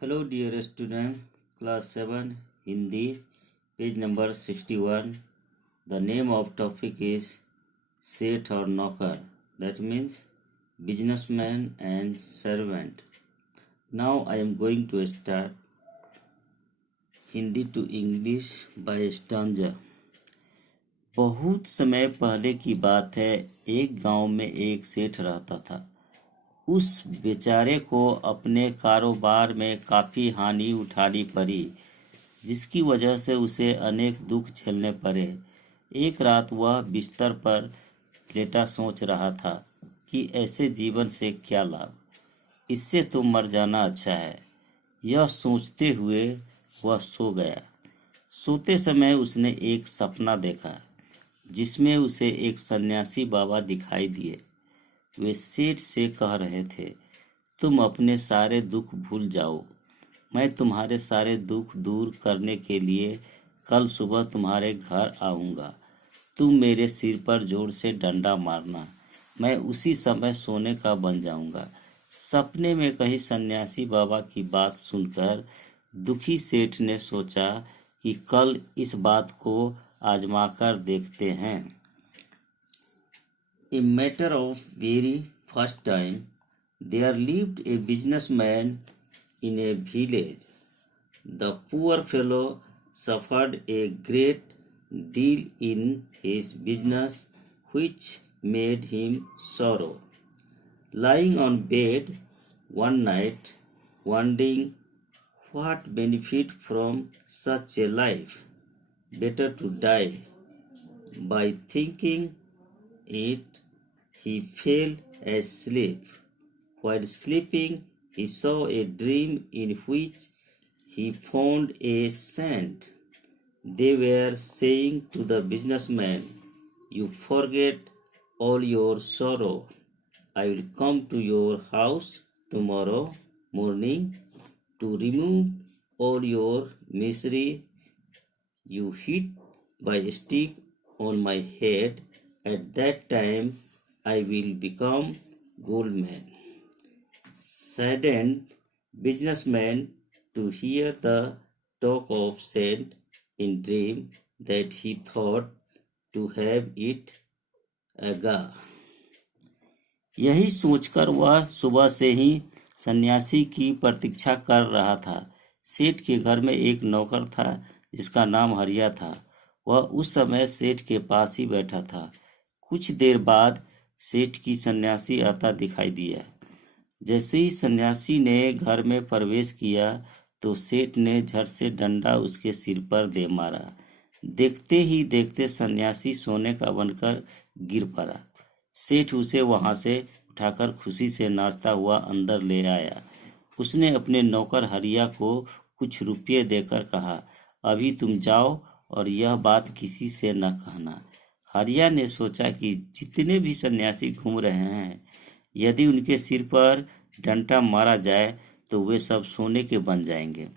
Hello, dear student, class 7, Hindi, page number 61. The name of topic is Seth or Knocker. That means businessman and servant. Now I am going to start Hindi to English by stanza. बहुत समय पहले की बात है, एक गांव में एक सेठ रहता था। उस बेचारे को अपने कारोबार में काफ़ी हानि उठानी पड़ी, जिसकी वजह से उसे अनेक दुख झेलने पड़े। एक रात वह बिस्तर पर लेटा सोच रहा था कि ऐसे जीवन से क्या लाभ, इससे तो मर जाना अच्छा है। यह सोचते हुए वह सो गया। सोते समय उसने एक सपना देखा, जिसमें उसे एक सन्यासी बाबा दिखाई दिए। वे सेठ से कह रहे थे, तुम अपने सारे दुख भूल जाओ, मैं तुम्हारे सारे दुख दूर करने के लिए कल सुबह तुम्हारे घर आऊँगा। तुम मेरे सिर पर जोर से डंडा मारना, मैं उसी समय सोने का बन जाऊँगा। सपने में कही सन्यासी बाबा की बात सुनकर दुखी सेठ ने सोचा कि कल इस बात को आजमाकर देखते हैं। A matter of very first time, there lived a businessman in a village. The poor fellow suffered a great deal in his business, which made him sorrow. Lying on bed one night, wondering what benefit from such a life, better to die. By thinking it, he fell asleep. While sleeping, he saw a dream in which he found a saint. They were saying to the businessman, you forget all your sorrow. I will come to your house tomorrow morning to remove all your misery. You hit by a stick on my head. At that time, I will become Goldman. Saddened businessman to hear the talk of saint in dream that he thought to have it agar. यही सोचकर वह सुबह से ही सन्यासी की प्रतीक्षा कर रहा था। सेठ के घर में एक नौकर था जिसका नाम हरिया था। वह उस समय सेठ के पास ही बैठा था। कुछ देर बाद सेठ की सन्यासी आता दिखाई दिया। जैसे ही सन्यासी ने घर में प्रवेश किया तो सेठ ने झट से डंडा उसके सिर पर दे मारा। देखते ही देखते सन्यासी सोने का बनकर गिर पड़ा। सेठ उसे वहां से उठाकर खुशी से नाचता हुआ अंदर ले आया। उसने अपने नौकर हरिया को कुछ रुपये देकर कहा, अभी तुम जाओ और यह बात किसी से न कहना। हरिया ने सोचा कि जितने भी सन्यासी घूम रहे हैं, यदि उनके सिर पर डंडा मारा जाए तो वे सब सोने के बन जाएंगे।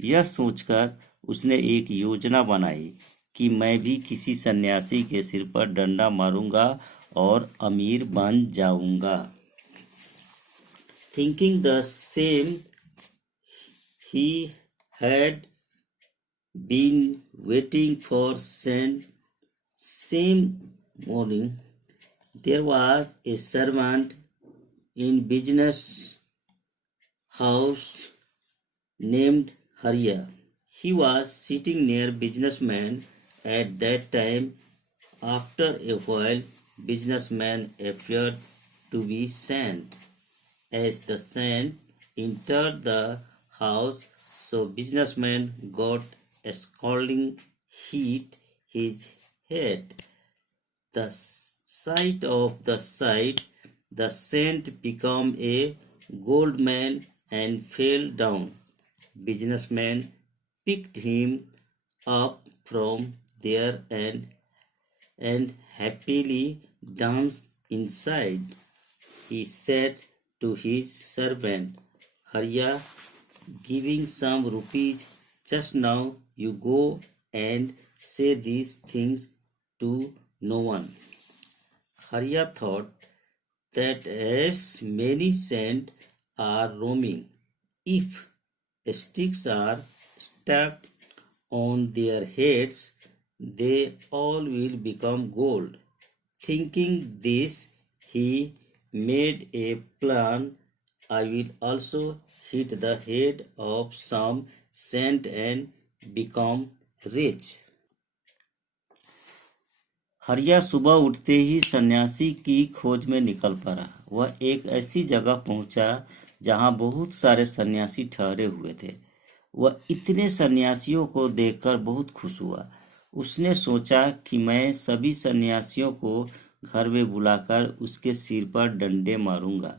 यह सोचकर उसने एक योजना बनाई कि मैं भी किसी सन्यासी के सिर पर डंडा मारूंगा और अमीर बन जाऊंगा। Thinking the same, he had been waiting for same morning. There was a servant in business house named Hariya. He was sitting near businessman at that time. After a while, businessman appeared to be saint. As the saint entered the house, so businessman got a scalding hit his head. The sight of the sight, the saint became a gold man and fell down. Businessman picked him up from there and happily danced inside. He said to his servant, Hariya, giving some rupees just now, you go and say these things to no one. Hariya thought that as many saints are roaming. If sticks are stuck on their heads, they all will become gold. Thinking this, he made a plan. I will also hit the head of some saint and become rich. हरिया सुबह उठते ही सन्यासी की खोज में निकल पड़ा। वह एक ऐसी जगह पहुंचा जहां बहुत सारे सन्यासी ठहरे हुए थे। वह इतने सन्यासियों को देखकर बहुत खुश हुआ। उसने सोचा कि मैं सभी सन्यासियों को घर में बुलाकर उसके सिर पर डंडे मारूंगा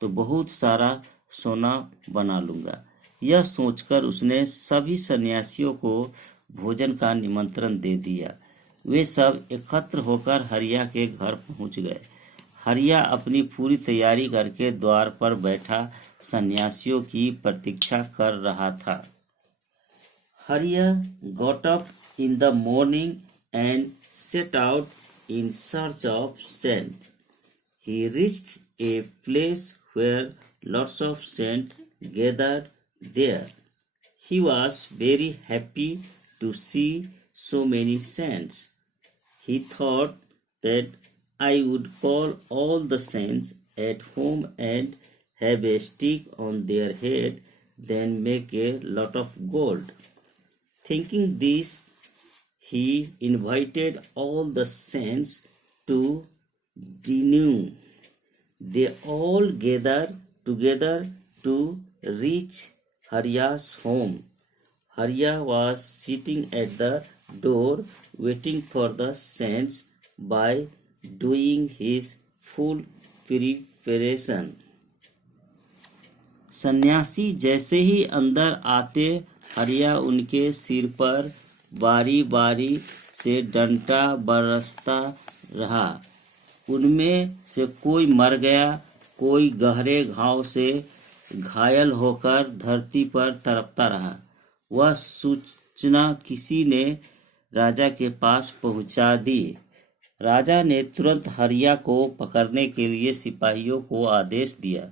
तो बहुत सारा सोना बना लूंगा। यह सोचकर उसने सभी सन्यासियों को भोजन का निमंत्रण दे दिया। वे सब एकत्र होकर हरिया के घर पहुंच गए। हरिया अपनी पूरी तैयारी करके द्वार पर बैठा सन्यासियों की प्रतीक्षा कर रहा था। हरिया got up in the morning and set out in search of saint. He reached a place where lots of saints gathered there. He was very happy to see so many saints. He thought that I would call all the saints at home and have a stick on their head, then make a lot of gold. Thinking this, he invited all the saints to dinner. They all gathered together to reach Hariya's home. Hariya was sitting at the door waiting for the saints by doing his full preparation. सन्यासी जैसे ही अंदर आते हरिया उनके सिर पर बारी बारी से डंडा बरसता रहा। उनमें से कोई मर गया, कोई गहरे घाव से घायल होकर धरती पर तड़पता रहा। वह सूचना किसी ने राजा के पास पहुंचा दी। राजा ने तुरंत हरिया को पकड़ने के लिए सिपाहियों को आदेश दिया।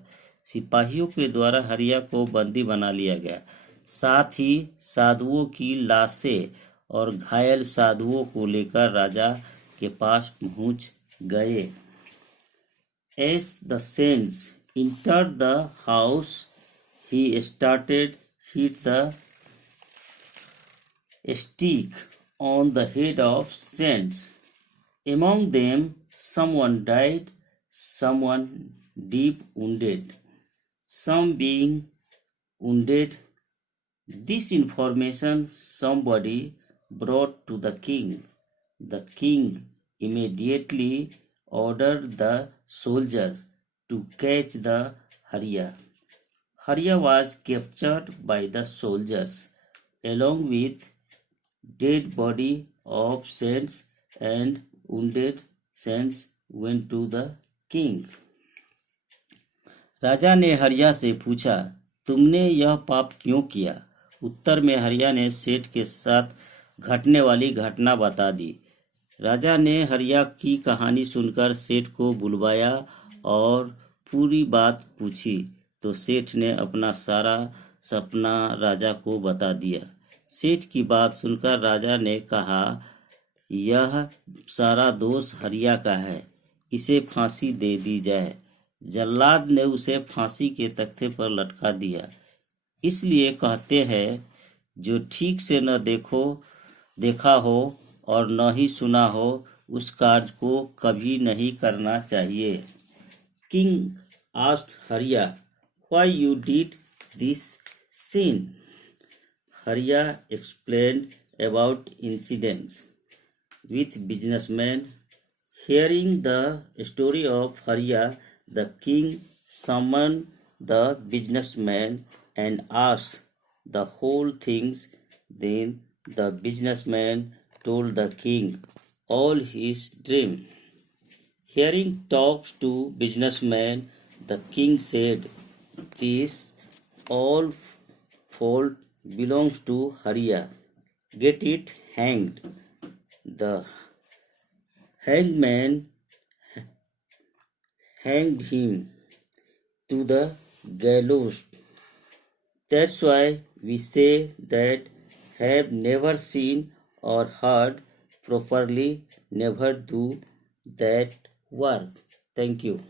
सिपाहियों के द्वारा हरिया को बंदी बना लिया गया। साथ ही साधुओं की लाशें और घायल साधुओं को लेकर राजा के पास पहुंच गए। As the saints entered the house, he started hit the stick on the head of saints. Among them, someone died, someone deep wounded, some being wounded. This information somebody brought to the king. The king immediately ordered the soldiers to catch the Hariya. Hariya was captured by the soldiers along with dead body of saints and wounded saints went to the king. राजा ने हरिया से पूछा, तुमने यह पाप क्यों किया? उत्तर में हरिया ने सेठ के साथ घटने वाली घटना बता दी। राजा ने हरिया की कहानी सुनकर सेठ को बुलवाया और पूरी बात पूछी तो सेठ ने अपना सारा सपना राजा को बता दिया। सेठ की बात सुनकर राजा ने कहा, यह सारा दोष हरिया का है, इसे फांसी दे दी जाए। जल्लाद ने उसे फांसी के तख्ते पर लटका दिया। इसलिए कहते हैं, जो ठीक से न देखा हो और न ही सुना हो, उस कार्य को कभी नहीं करना चाहिए। King asked Hariya, why you did this sin? Hariya explained about incidents with businessmen. Hearing the story of Hariya, the king summoned the businessman and asked the whole things. Then the businessman told the king all his dream. Hearing talks to businessman, the king said, this all fault belongs to Hariya. Get it hanged. The hangman hanged him to the gallows. That's why we say that have never seen or heard properly, never do that work. Thank you.